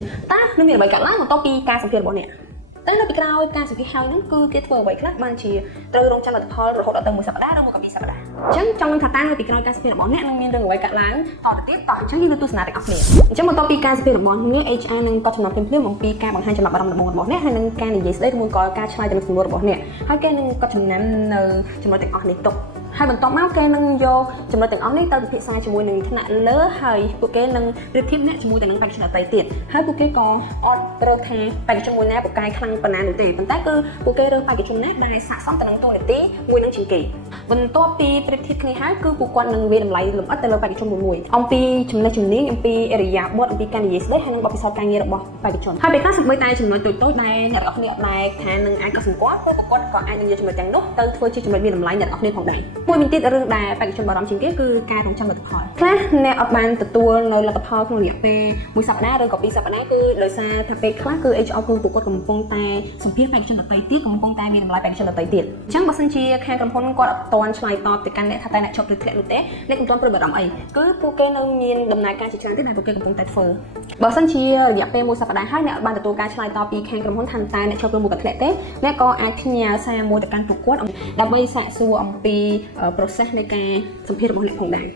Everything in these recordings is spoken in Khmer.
ta nóមានអ្វីកាត់ឡើងបន្ទាប់ពីការសម្ភាសរបស់អ្នកតែនៅពីក្រោយការសម្ភាសហើយហ្នឹងគឺគេធ្វើអ្វីខ្លះបានជាត្រូវរងចាំលទ្ធផលរហូតដល់ទៅ1សប្តាហ៍ឬមក2សប្តាហ៍អញ្ចឹងចង់នឹងថាតានៅពីក្រោយការសម្ភាសរបស់អ្នកនឹងមានរឿងអ្វីកាត់ឡើងតទៅទៀតតោះអញ្ចឹងយើងទៅទស្សនាទាំងអស់គ្នាអញ្ចឹងបន្ទាប់ពីការសម្ភាសរបស់អ្នក HR នឹងក៏ចំណាប់ភ្លាមៗអំពីការបង្ហាញចំណាប់អារម្មណ៍របស់អ្នកហើយនឹងការនិយាយស្ដីឬមួយក៏ការឆ្លើយទៅនឹងសំណួររបស់អ្នកហើយគេនឹងក៏ចំណាំនៅចំណុចទាំងអស់នេះទុកហើយបន្ទាប់មកគេនឹងយកចំណុចទាំងអស់នេះទៅពិភាក្សាជាមួយនឹងថ្នាក់លើហើយពួកគេនឹងរៀបធៀបអ្នកជាមួយទៅនឹងបេក្ខជនដទៃទៀតហើយពួកគេក៏អត់រើសថាបេក្ខជនមួយណាពូកែខ្លាំងប៉ុណ្ណានោះទេប៉ុន្តែគឺពួកគេរើសបេក្ខជនណាដែលស័ក្តិសមទៅនឹងតួនាទីមួយនឹងជាងគេបន្ទាប់ពីប្រៀបធៀបគ្នាហើយគឺពួកគាត់នឹងវាតម្លៃលម្អិតទៅលើបេក្ខជនមួយអំពីចំណេះជំនាញអំពីអរិយាប័ត្រអំពីការនិយាយស្ដីហើយនឹងបទពិសោធន៍ការងាររបស់បេក្ខជនហើយពេលខ្លះសូម្បីតែចំណុចតូចៗដែលអ្នកទាំងអស់គ្នាអាចថានឹងអាចកត់សម្គាល់គឺពួកគាត់ក៏អាចនឹងយកចំណុចទាំងនោះទៅធ្វើជាចំណុចមានតម្លៃអ្នកទាំងអស់គ្នាផងដែរមួយវិញទៀតរឿងដែលបេក្ខជនបារម្ភជាងគេគឺការរងចាំលទ្ធផលខ្លះអ្នកអត់បានទទួលនៅលទ្ធផលក្នុងរយៈពេល1សប្តាហ៍ឬក៏2សប្តាហ៍គឺដោយសារថាពេលខ្លះគឺ HR គឺពួកគាត់កំពុងតែសម្ភាសបេក្ខជនដទៃទៀតកំពុងតែមានតម្លៃបេក្ខជនដទៃទៀតអញ្ចឹងបើសិនជាខាងក្រុមហ៊ុនគាត់អត់ទាន់ឆ្លើយតបទៅកាន់អ្នកថាតែអ្នកជាប់ឬធ្លាក់នោះទេអ្នកមិនទាន់ព្រួយបារម្ភអីគឺពួកគេនៅមានដំណើរការជាច្រើនទៀតដែលពួកគេកំពុងតែធ្វើបើសិនជារយៈពេល1សប្តាហ៍ហើយអ្នកអត់បានទទួលការឆ្លើយតបពីខាងក្រុមហ៊ុនថាតែអ្នកជាប់ឬមួយក៏ធ្លាក់ទេអ្នកក៏អាចផ្ញើសារមួយទៅកាន់ពួកគាត់ដើម្បីសាកសួរអំពី process នៃការសម្ភាសរបស់អ្នកផងដែរ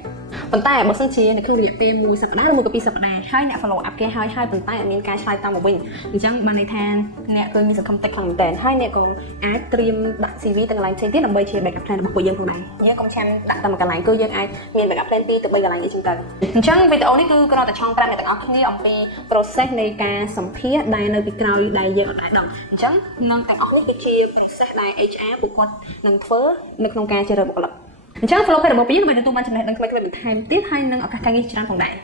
ប៉ុន្តែបើសិនជានៅក្នុងរយៈពេល1សប្តាហ៍ឬមួយក៏2សប្តាហ៍ហើយអ្នក follow up គេហើយប៉ុន្តែអត់មានការឆ្លើយតបមកវិញអញ្ចឹងបានន័យថាអ្នកគឺមានសង្ឃឹមតិចខ្លាំងមែនតើហើយអ្នកក៏អាចត្រៀមដាក់ CV ទៅកន្លែងផ្សេងទៀតដើម្បីជា backup plan របស់ពួកយើងផងដែរយើងកុំឆាន់ដាក់តែមួយកន្លែងគឺយើងអាចមាន backup plan 2ទៅ3កន្លែងអីចឹងទៅអញ្ចឹងវីដេអូនេះគឺគ្រាន់តែឆង់ប្រាប់អ្នកទាំងអស់គ្នាអំពី process នៃការសម្ភាសដែលនៅពីក្រោយដែលយើងអត់អាចដឹងអញ្ចឹងនឹងទាំងអស់នេះគឺជា process ដែល HR ពួកគាត់នឹងធ្វើនៅក្នុងការជ្រើសរើសបុគ្គលិកអញ្ចឹង follow page របស់យើងដើម្បីទទួលបានចំណេះដឹងខ្លីៗបន្ថែមទៀតហើយនឹងឱកាសការងារច្រើនផងដែរ